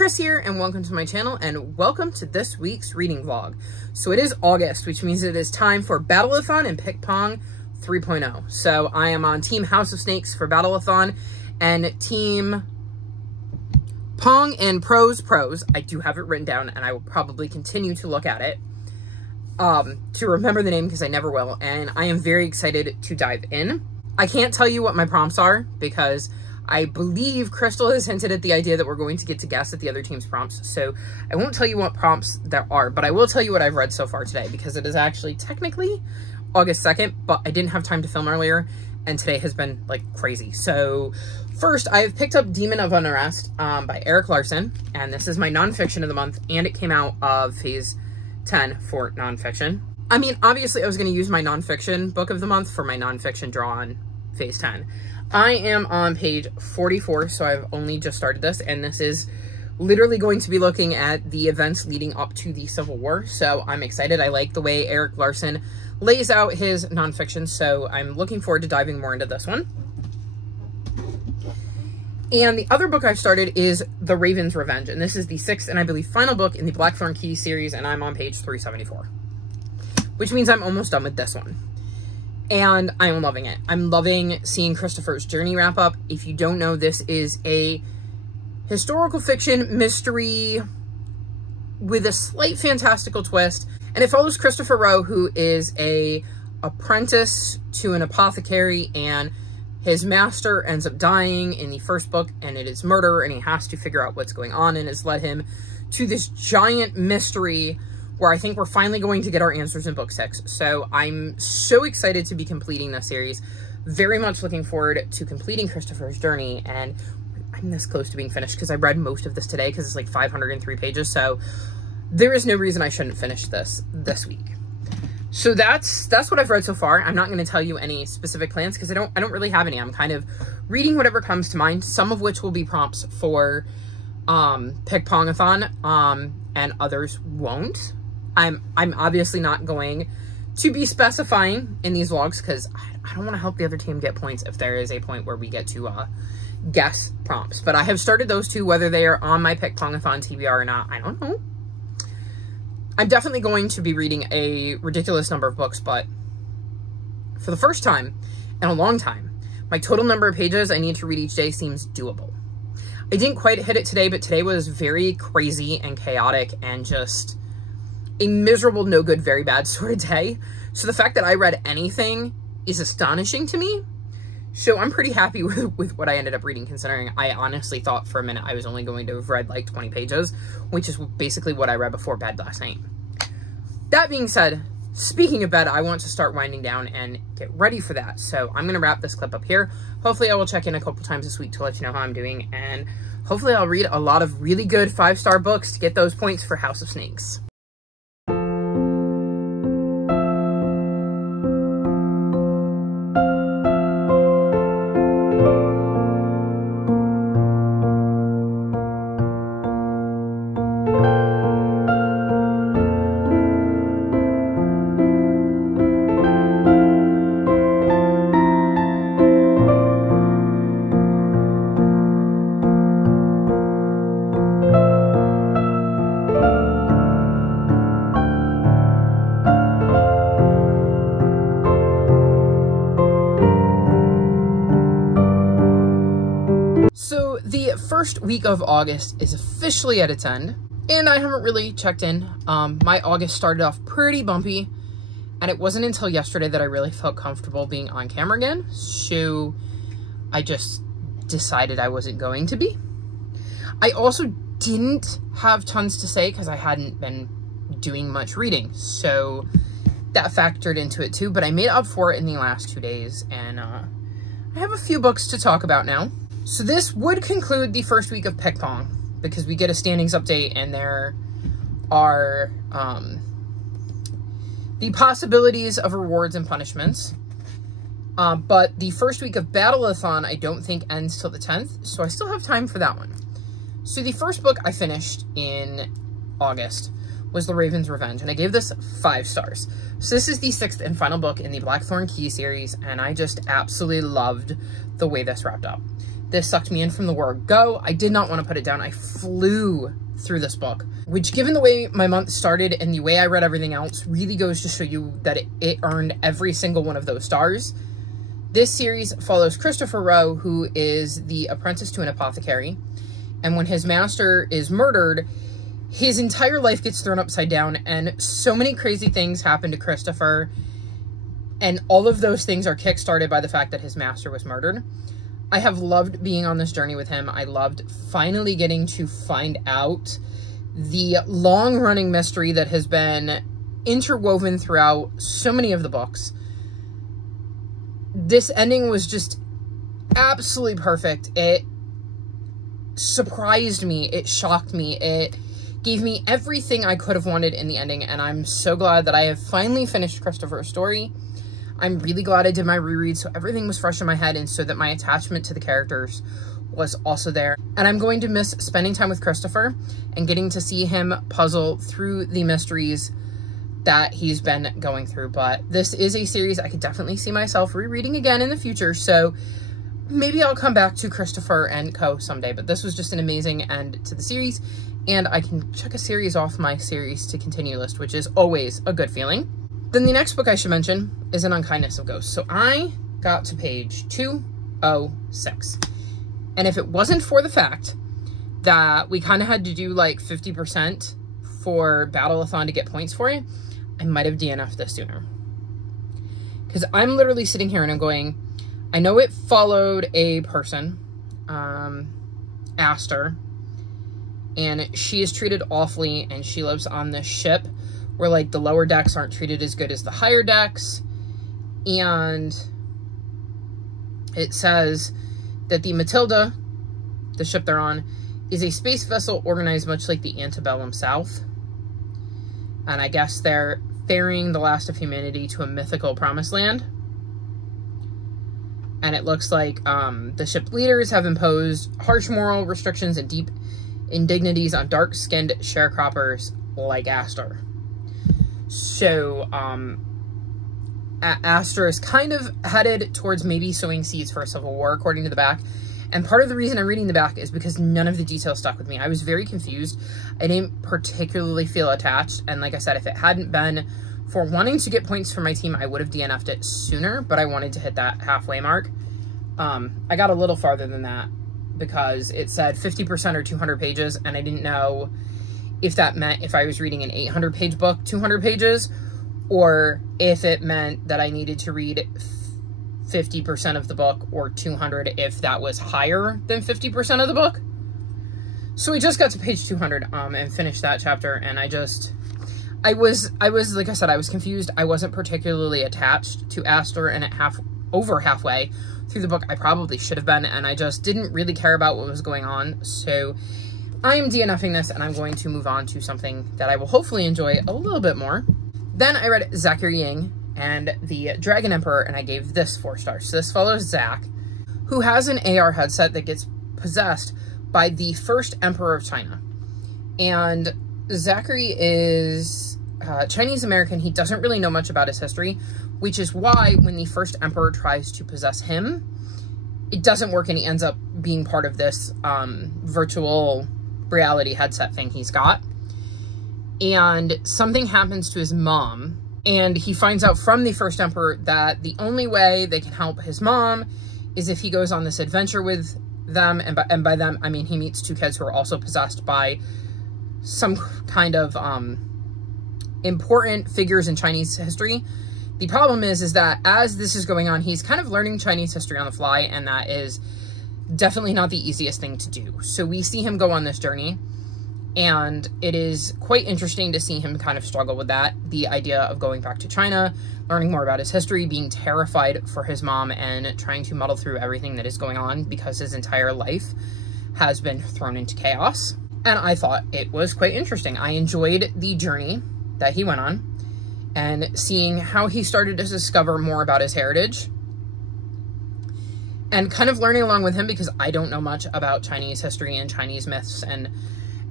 Chris here, and welcome to my channel, and welcome to this week's reading vlog. So it is August, which means it is time for Battleathon and PickPong 3.0. So I am on Team House of Snakes for Battleathon, and Team Pong and Pros. I do have it written down, and I will probably continue to look at it to remember the name, because I never will, and I am very excited to dive in. I can't tell you what my prompts are, because I believe Crystal has hinted at the idea that we're going to get to guess at the other team's prompts, so I won't tell you what prompts there are, but I will tell you what I've read so far today, because it is actually technically August 2nd, but I didn't have time to film earlier, and today has been, like, crazy. So, first, I've picked up Demon of Unrest by Erik Larson, and this is my nonfiction of the month, and it came out of Phase 10 for nonfiction. I mean, obviously, I was going to use my nonfiction book of the month for my nonfiction draw on Phase 10. I am on page 44, so I've only just started this, and this is literally going to be looking at the events leading up to the Civil War, so I'm excited. I like the way Erik Larson lays out his nonfiction, so I'm looking forward to diving more into this one. And the other book I've started is The Raven's Revenge, and this is the sixth and I believe final book in the Blackthorn Keys series, and I'm on page 374, which means I'm almost done with this one. And I am loving it. I'm loving seeing Christopher's journey wrap up. If you don't know, this is a historical fiction mystery with a slight fantastical twist. And it follows Christopher Rowe, who is an apprentice to an apothecary, and his master ends up dying in the first book, and it is murder, and he has to figure out what's going on, and it's led him to this giant mystery where I think we're finally going to get our answers in book 6. So I'm so excited to be completing this series. Very much looking forward to completing Christopher's journey, and I'm this close to being finished because I read most of this today because it's like 503 pages, so there is no reason I shouldn't finish this week. So that's what I've read so far. I'm not going to tell you any specific plans because I don't really have any. I'm kind of reading whatever comes to mind, some of which will be prompts for PickPongathon, and others won't. I'm obviously not going to be specifying in these vlogs because I don't want to help the other team get points if there is a point where we get to guess prompts. But I have started those two, whether they are on my PickPongathon TBR or not, I don't know. I'm definitely going to be reading a ridiculous number of books, but for the first time in a long time, my total number of pages I need to read each day seems doable. I didn't quite hit it today, but today was very crazy and chaotic and just a miserable, no good, very bad sort of day. So the fact that I read anything is astonishing to me. So I'm pretty happy with what I ended up reading, considering I honestly thought for a minute I was only going to have read like 20 pages, which is basically what I read before bed last night. That being said, speaking of bed, I want to start winding down and get ready for that. So I'm going to wrap this clip up here. Hopefully I will check in a couple times this week to let you know how I'm doing, and hopefully I'll read a lot of really good 5-star books to get those points for House of Snakes. So the first week of August is officially at its end, and I haven't really checked in. My August started off pretty bumpy, and it wasn't until yesterday that I really felt comfortable being on camera again, so I just decided I wasn't going to be. I also didn't have tons to say because I hadn't been doing much reading, so that factored into it too, but I made up for it in the last 2 days, and I have a few books to talk about now. So this would conclude the first week of PickPong, because we get a standings update and there are the possibilities of rewards and punishments. But the first week of Battleathon I don't think ends till the 10th, so I still have time for that one. So the first book I finished in August was The Raven's Revenge, and I gave this 5 stars. So this is the 6th and final book in the Blackthorn Key series, and I just absolutely loved the way this wrapped up. This sucked me in from the word go. I did not want to put it down. I flew through this book, which, given the way my month started and the way I read everything else, really goes to show you that it earned every single one of those stars. This series follows Christopher Rowe, who is the apprentice to an apothecary. And when his master is murdered, his entire life gets thrown upside down, and so many crazy things happen to Christopher. And all of those things are kickstarted by the fact that his master was murdered. I have loved being on this journey with him. I loved finally getting to find out the long-running mystery that has been interwoven throughout so many of the books. This ending was just absolutely perfect. It surprised me. It shocked me. It gave me everything I could have wanted in the ending, and I'm so glad that I have finally finished Christopher's story. I'm really glad I did my reread, so everything was fresh in my head, and so that my attachment to the characters was also there. And I'm going to miss spending time with Christopher and getting to see him puzzle through the mysteries that he's been going through. But this is a series I could definitely see myself rereading again in the future, so maybe I'll come back to Christopher and Co. someday. But this was just an amazing end to the series, and I can check a series off my series to continue list, which is always a good feeling. Then the next book I should mention is An Unkindness of Ghosts. So I got to page 206. And if it wasn't for the fact that we kind of had to do like 50% for Battleathon to get points for it, I might have DNF'd this sooner. Because I'm literally sitting here and I'm going, I know it followed a person, Aster, and she is treated awfully, and she lives on this ship where, like, the lower decks aren't treated as good as the higher decks. And it says that the Matilda, the ship they're on, is a space vessel organized much like the antebellum South. And I guess they're ferrying the last of humanity to a mythical promised land. And it looks like the ship leaders have imposed harsh moral restrictions and deep indignities on dark-skinned sharecroppers like Aster. So, Aster is kind of headed towards maybe sowing seeds for a civil war, according to the back. And part of the reason I'm reading the back is because none of the details stuck with me. I was very confused. I didn't particularly feel attached. And like I said, if it hadn't been for wanting to get points for my team, I would have DNF'd it sooner. But I wanted to hit that halfway mark. I got a little farther than that because it said 50% or 200 pages. And I didn't know if that meant if I was reading an 800-page book, 200 pages, or if it meant that I needed to read 50% of the book or 200 if that was higher than 50% of the book. So we just got to page 200 and finished that chapter, and I was like I said, I was confused. I wasn't particularly attached to Aster, and at over halfway through the book I probably should have been, and I just didn't really care about what was going on. So I am DNFing this, and I'm going to move on to something that I will hopefully enjoy a little bit more. Then I read Zachary Ying and the Dragon Emperor, and I gave this 4 stars. So this follows Zach, who has an AR headset that gets possessed by the first Emperor of China. And Zachary is Chinese American. He doesn't really know much about his history, which is why when the first Emperor tries to possess him, it doesn't work, and he ends up being part of this virtual reality headset thing he's got. And something happens to his mom, and he finds out from the first Emperor that the only way they can help his mom is if he goes on this adventure with them, and by them I mean he meets 2 kids who are also possessed by some kind of important figures in Chinese history. The problem is that as this is going on, he's kind of learning Chinese history on the fly, and that is definitely not the easiest thing to do. So we see him go on this journey, and it is quite interesting to see him kind of struggle with that. The idea of going back to China, learning more about his history, being terrified for his mom, and trying to muddle through everything that is going on because his entire life has been thrown into chaos. And I thought it was quite interesting. I enjoyed the journey that he went on and seeing how he started to discover more about his heritage, and kind of learning along with him because I don't know much about Chinese history and Chinese myths and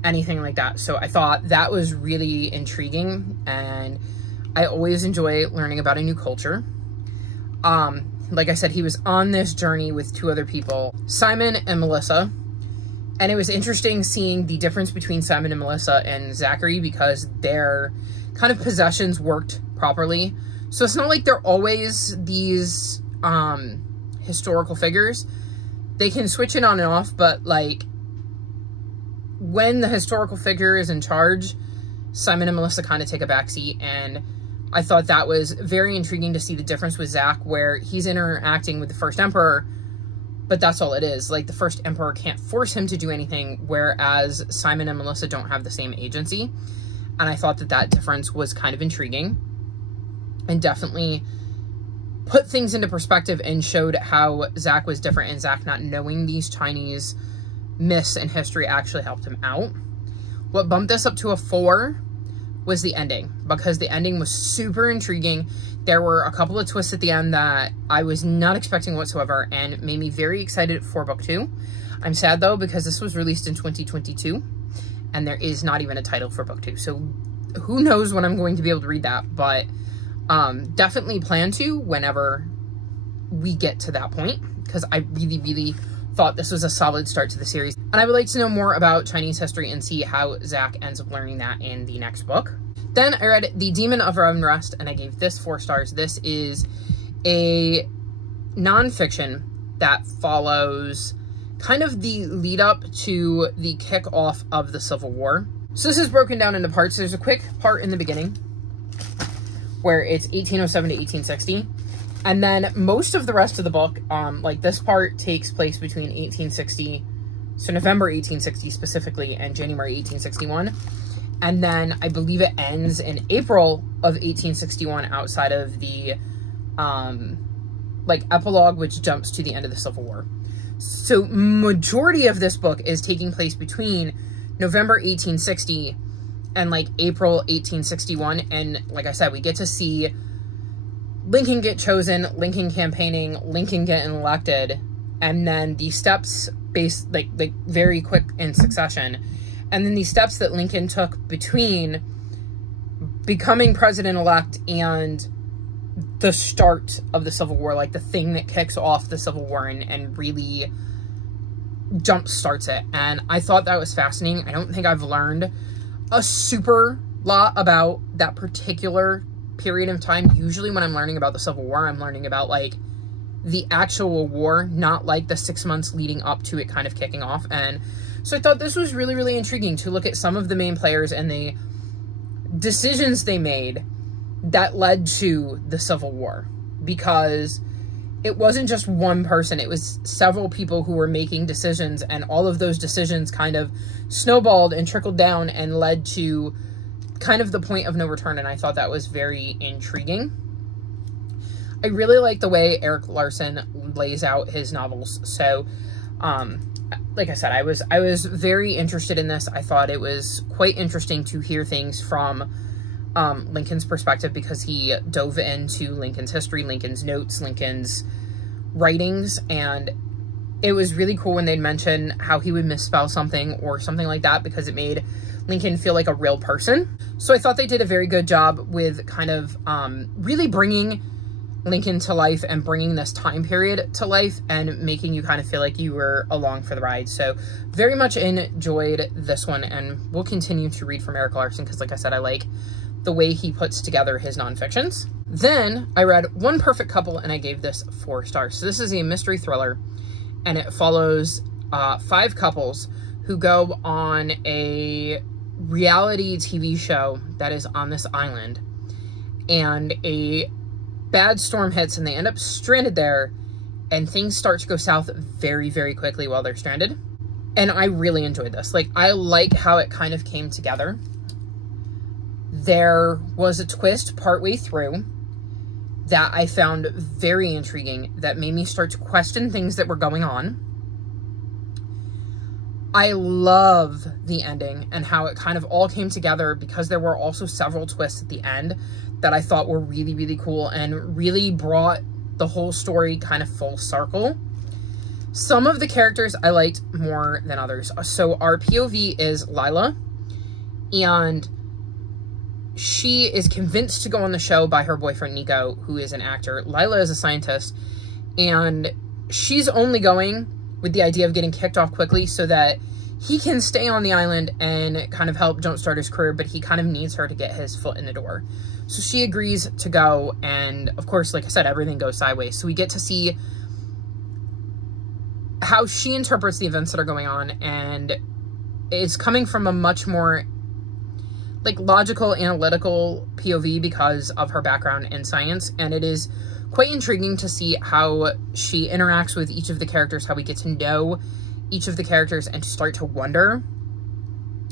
anything like that. So I thought that was really intriguing, and I always enjoy learning about a new culture. like I said, he was on this journey with two other people, Simon and Melissa. And it was interesting seeing the difference between Simon and Melissa and Zachary, because their kind of possessions worked properly. So it's not like they're always these historical figures. They can switch it on and off, but like when the historical figure is in charge, Simon and Melissa kind of take a backseat. And I thought that was very intriguing to see the difference with Zach, where he's interacting with the First Emperor, but that's all it is. Like, the First Emperor can't force him to do anything, whereas Simon and Melissa don't have the same agency. And I thought that that difference was kind of intriguing and definitely put things into perspective and showed how Zach was different, and Zach not knowing these Chinese myths and history actually helped him out. What bumped this up to a 4 was the ending, because the ending was super intriguing. There were a couple of twists at the end that I was not expecting whatsoever and made me very excited for book 2. I'm sad though, because this was released in 2022 and there is not even a title for book 2. So who knows when I'm going to be able to read that, but definitely plan to whenever we get to that point, because I really, really thought this was a solid start to the series. And I would like to know more about Chinese history and see how Zach ends up learning that in the next book. Then I read The Demon of Unrest, and I gave this 4 stars. This is a nonfiction that follows kind of the lead up to the kickoff of the Civil War. So this is broken down into parts. There's a quick part in the beginning where it's 1807 to 1860. And then most of the rest of the book, like this part takes place between 1860, so November 1860 specifically, and January 1861. And then I believe it ends in April of 1861 outside of the, like, epilogue, which jumps to the end of the Civil War. So majority of this book is taking place between November 1860 and, like, April 1861. And like I said, we get to see Lincoln get chosen, Lincoln campaigning, Lincoln getting elected, and then the steps based, like very quick in succession. And then these steps that Lincoln took between becoming president-elect and the start of the Civil War, like the thing that kicks off the Civil War and really jump starts it. And I thought that was fascinating. I don't think I've learned a super lot about that particular period of time. Usually when I'm learning about the Civil War, I'm learning about like the actual war, not like the 6 months leading up to it kind of kicking off. And so I thought this was really, really intriguing to look at some of the main players and the decisions they made that led to the Civil War, because it wasn't just one person, it was several people who were making decisions, and all of those decisions kind of snowballed and trickled down and led to kind of the point of no return. And I thought that was very intriguing. I really like the way Eric Larson lays out his novels. So, like I said, I was very interested in this. I thought it was quite interesting to hear things from Lincoln's perspective, because he dove into Lincoln's history, Lincoln's notes, Lincoln's writings, and it was really cool when they'd mention how he would misspell something or something like that, because it made Lincoln feel like a real person. So I thought they did a very good job with kind of really bringing Lincoln to life and bringing this time period to life and making you kind of feel like you were along for the ride. So very much enjoyed this one, and we'll continue to read from Eric Larson because, like I said, I like the way he puts together his nonfictions. Then I read One Perfect Couple, and I gave this 4 stars. So this is a mystery thriller, and it follows 5 couples who go on a reality TV show that is on this island, and a bad storm hits and they end up stranded there, and things start to go south very, very quickly while they're stranded. And I really enjoyed this. Like, I like how it kind of came together. There was a twist partway through that I found very intriguing, that made me start to question things that were going on. I love the ending and how it kind of all came together, because there were also several twists at the end that I thought were really, really cool and really brought the whole story kind of full circle. Some of the characters I liked more than others. So our POV is Lila, and she is convinced to go on the show by her boyfriend, Nico, who is an actor. Lila is a scientist, And she's only going with the idea of getting kicked off quickly so that he can stay on the island and kind of help jumpstart his career, but he kind of needs her to get his foot in the door. So she agrees to go, and of course, like I said, everything goes sideways. So we get to see how she interprets the events that are going on, and it's coming from a much more like logical, analytical POV because of her background in science, and it is quite intriguing to see how she interacts with each of the characters, how we get to know each of the characters and start to wonder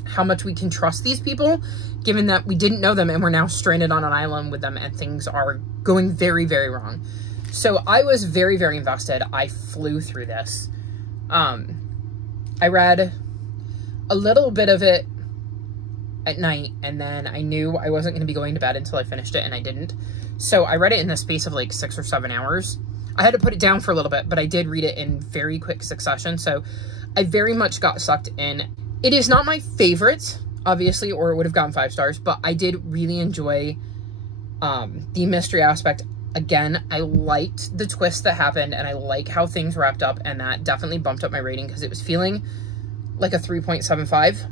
how much we can trust these people, given that we didn't know them and we're now stranded on an island with them and things are going very, very wrong. So I was very, very invested. I flew through this. I read a little bit of it at night, and then I knew I wasn't going to be going to bed until I finished it, and I didn't. So I read it in the space of like 6 or 7 hours. I had to put it down for a little bit, but I did read it in very quick succession, so I very much got sucked in. It is not my favorite, obviously, or it would have gotten 5 stars, but I did really enjoy the mystery aspect. Again, I liked the twist that happened, and I like how things wrapped up, and that definitely bumped up my rating because it was feeling like a 3.75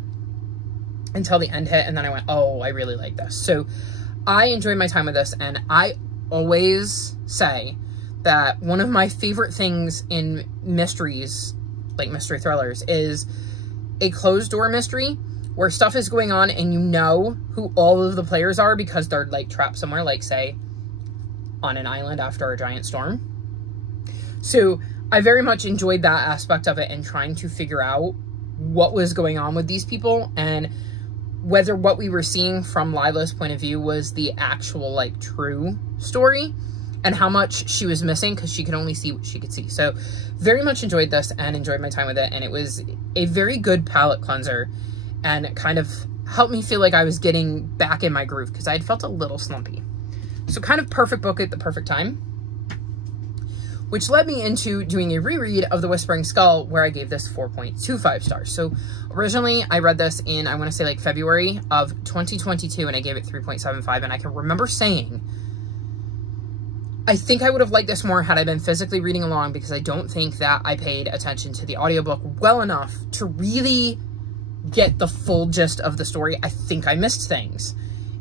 until the end hit, and then I went, oh, I really like this. So I enjoyed my time with this, and I always say that one of my favorite things in mysteries, like mystery thrillers, is a closed door mystery where stuff is going on and you know who all of the players are because they're like trapped somewhere, like say on an island after a giant storm. So I very much enjoyed that aspect of it and trying to figure out what was going on with these people and whether what we were seeing from Lila's point of view was the actual like true story and how much she was missing because she could only see what she could see. So very much enjoyed this and enjoyed my time with it, and it was a very good palate cleanser and kind of helped me feel like I was getting back in my groove because I had felt a little slumpy. So kind of perfect book at the perfect time, which led me into doing a reread of The Whispering Skull where I gave this 4.25 stars. So originally I read this in, I want to say like February of 2022, and I gave it 3.75, and I can remember saying I think I would have liked this more had I been physically reading along because I don't think that I paid attention to the audiobook well enough to really get the full gist of the story. I think I missed things,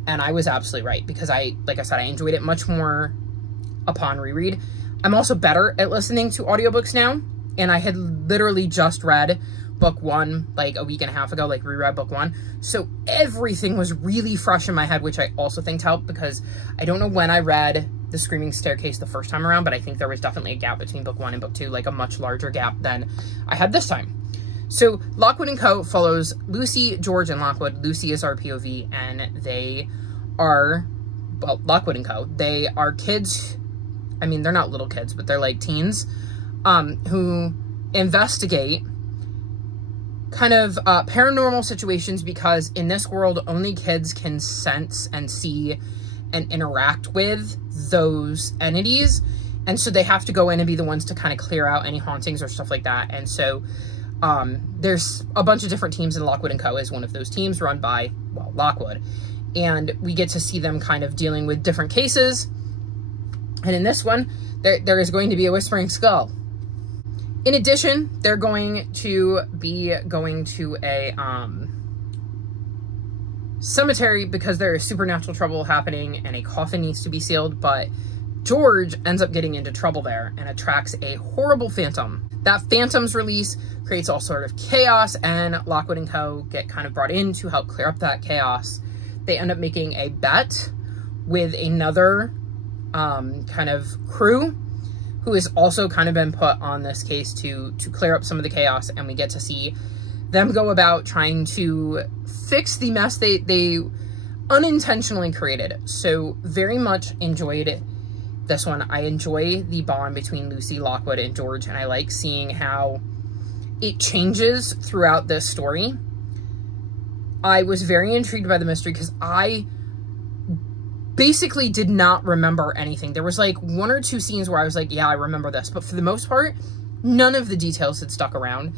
and I was absolutely right because like I said, I enjoyed it much more upon reread. I'm also better at listening to audiobooks now, and I had literally just read book 1 like a week and a half ago, like reread book 1. So everything was really fresh in my head, which I also think helped because I don't know when I read The Screaming Staircase the first time around, but I think there was definitely a gap between book 1 and book 2, like a much larger gap than I had this time. So Lockwood & Co. follows Lucy, George, and Lockwood. Lucy is our POV, and they are, well, Lockwood & Co. They are kids. I mean, they're not little kids, but they're like teens who investigate kind of paranormal situations because in this world, only kids can sense and see and interact with those entities. And so they have to go in and be the ones to kind of clear out any hauntings or stuff like that. And so there's a bunch of different teams, and Lockwood & Co. is one of those teams run by, well, Lockwood. And we get to see them kind of dealing with different cases. And in this one, there is going to be a Whispering Skull. In addition, they're going to be going to a cemetery because there is supernatural trouble happening and a coffin needs to be sealed, but George ends up getting into trouble there and attracts a horrible phantom. That phantom's release creates all sort of chaos, and Lockwood & Co. get kind of brought in to help clear up that chaos. They end up making a bet with another kind of crew who has also kind of been put on this case to clear up some of the chaos, and we get to see them go about trying to fix the mess they unintentionally created. So very much enjoyed this one. I enjoy the bond between Lucy, Lockwood, and George, and I like seeing how it changes throughout this story. I was very intrigued by the mystery because I basically did not remember anything. There was like 1 or 2 scenes where I was like, yeah, I remember this. But for the most part, none of the details had stuck around.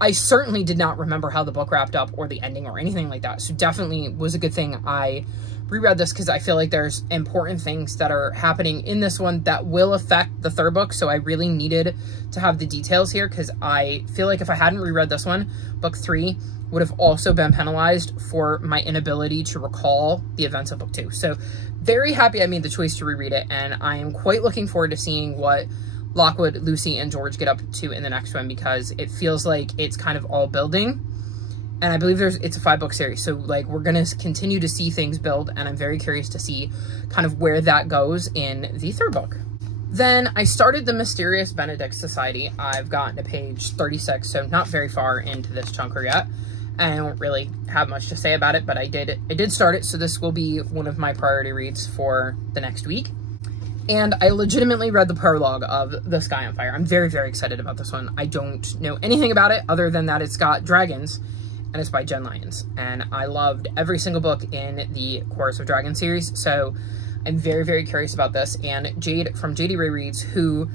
I certainly did not remember how the book wrapped up or the ending or anything like that. So definitely was a good thing I reread this, because I feel like there's important things that are happening in this one that will affect the third book. So I really needed to have the details here, because I feel like if I hadn't reread this one, book 3 would have also been penalized for my inability to recall the events of book 2. So very happy I made the choice to reread it, and I am quite looking forward to seeing what Lockwood, Lucy, and George get up to in the next one, because it feels like it's kind of all building. And I believe it's a 5-book series, so like we're gonna continue to see things build, and I'm very curious to see kind of where that goes in the third book. Then I started the Mysterious Benedict Society. I've gotten to page 36, so not very far into this chunker yet. I don't really have much to say about it, but I did start it, so this will be one of my priority reads for the next week. And I legitimately read the prologue of The Sky on Fire. I'm very, very excited about this one. I don't know anything about it other than that it's got dragons, and it's by Jen Lyons. And I loved every single book in the Chorus of Dragons series, so I'm very, very curious about this. And Jade from JD Ray Reads, who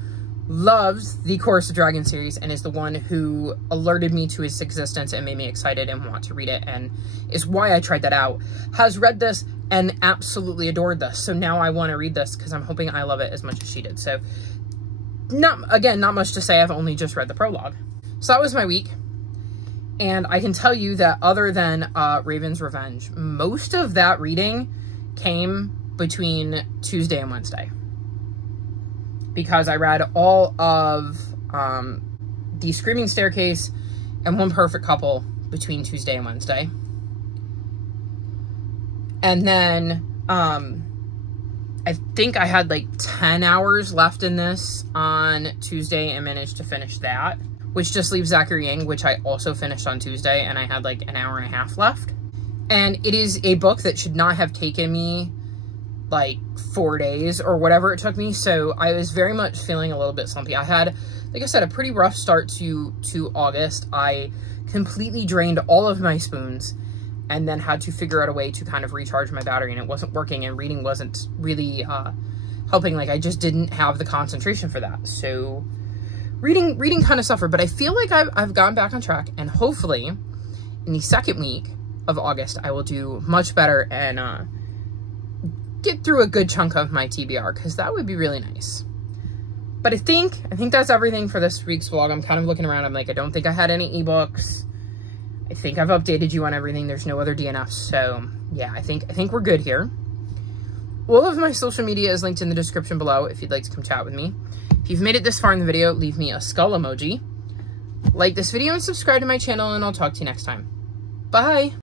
loves the Chorus of Dragons series and is the one who alerted me to its existence and made me excited and want to read it, and is why I tried that out, has read this and absolutely adored this. So now I want to read this because I'm hoping I love it as much as she did. So not much to say. I've only just read the prologue. So that was my week. And I can tell you that other than Raven's Revenge, most of that reading came between Tuesday and Wednesday, because I read all of The Screaming Staircase and One Perfect Couple between Tuesday and Wednesday. And then I think I had like 10 hours left in this on Tuesday and managed to finish that, which just leaves Zachary Yang, which I also finished on Tuesday, and I had like an hour and a half left. And it is a book that should not have taken me like 4 days or whatever it took me. So I was very much feeling a little bit slumpy. I had, like I said, a pretty rough start to August. I completely drained all of my spoons and then had to figure out a way to kind of recharge my battery, and it wasn't working, and reading wasn't really helping. Like, I just didn't have the concentration for that. So reading kind of suffered, but I feel like I've gotten back on track, and hopefully in the second week of August, I will do much better and get through a good chunk of my TBR, because that would be really nice. But I think that's everything for this week's vlog. I'm kind of looking around. I'm like, I don't think I had any ebooks. I think I've updated you on everything. There's no other DNFs. So yeah, I think we're good here. All of my social media is linked in the description below if you'd like to come chat with me. If you've made it this far in the video, leave me a skull emoji. Like this video and subscribe to my channel, and I'll talk to you next time. Bye!